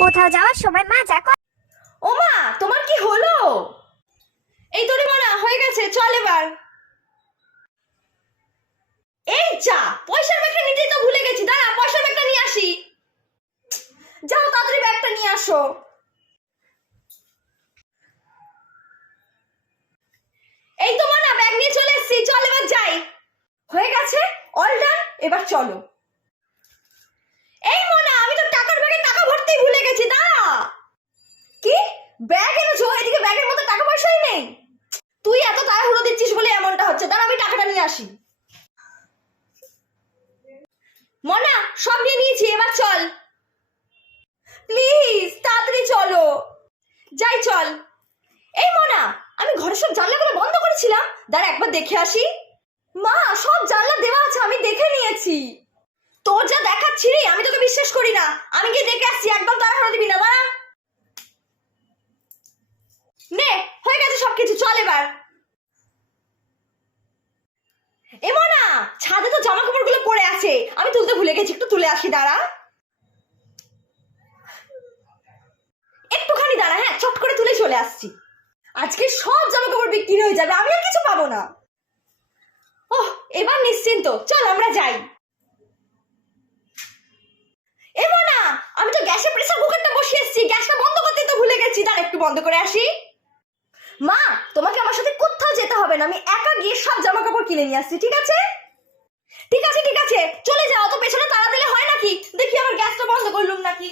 কোথাও যাওয়ার সময় মজা কর। ও মা, তোমার কি হলো? এই তোরে মানা হয়ে গেছে, চল এবার। এই যা, পয়সার ব্যাগটা নিতেই তো ভুলে গেছি। দাঁড়া, পয়সার ব্যাগটা নিয়ে আসি। যাও তাড়াতাড়ি ব্যাগটা নিয়ে আসো। এই তো মানা, ব্যাগ নিয়ে চলে এসেছি, চল এবার যাই। হয়ে গেছে, অল ডান, এবার চলো। এই মোনা, আমি তো টাকার ব্যাগে টাকা ভরতেই ভুলে গেছি। দাঁড়া। কি ব্যাগ এনেছো? এদিকে ব্যাগের মধ্যে টাকা পয়সাই নেই। তুই এত তাড়াহুড়ো দিচ্ছিস বলে এমনটা হচ্ছে। দাঁড়া, আমি টাকাটা নিয়ে আসি। মোনা, সব নিয়ে নিয়েছি, এবার চল। প্লিজ তাড়াতাড়ি চলো। যাই, চল। এই মোনা, আমি ঘরের সব জানলাগুলো বন্ধ করেছিলাম, দাঁড়া একবার দেখে আসি। মা, সব জানলা দেওয়া আছে, আমি দেখে নিয়েছি। তোর যা দেখাচ্ছি রে, আমি তোকে বিশ্বাস করি না। আমি গিয়ে দেখে আসছি, একদম তাড়াহুড়ো দিবি না। দাঁড়া। নে, হয়ে গেছে সবকিছু, চল এবার। এমন না, ছাদে তো জামা কাপড় গুলো পড়ে আছে, আমি তুলতে ভুলে গেছি, একটু তুলে আসি। দাঁড়া, একটুখানি দাঁড়া। হ্যাঁ, চট করে তুলে চলে আসছি। আজকে সব জামা কাপড় বিক্রি হয়ে যাবে, আমি আর কিছু পাবো না। ওহ, এবার নিশ্চিন্ত, চল আমরা যাই। এমন না, আমি তো গ্যাসে প্রেসার কুকারটা বসিয়ে এসেছি, গ্যাসটা বন্ধ করতে তো ভুলে গেছি। দাঁড়া, একটু বন্ধ করে আসি। মা, তোমাকে আমার সাথে কোথাও যেতে হবে না, আমি একা গিয়ে সব জামা কাপড় কিনে নিয়ে আসছি, ঠিক আছে? ঠিক আছে, ঠিক আছে, চলে যাও। তো পেছনে তাড়া দিলে হয় নাকি? দেখি আবার গ্যাসটা বন্ধ করলুম নাকি।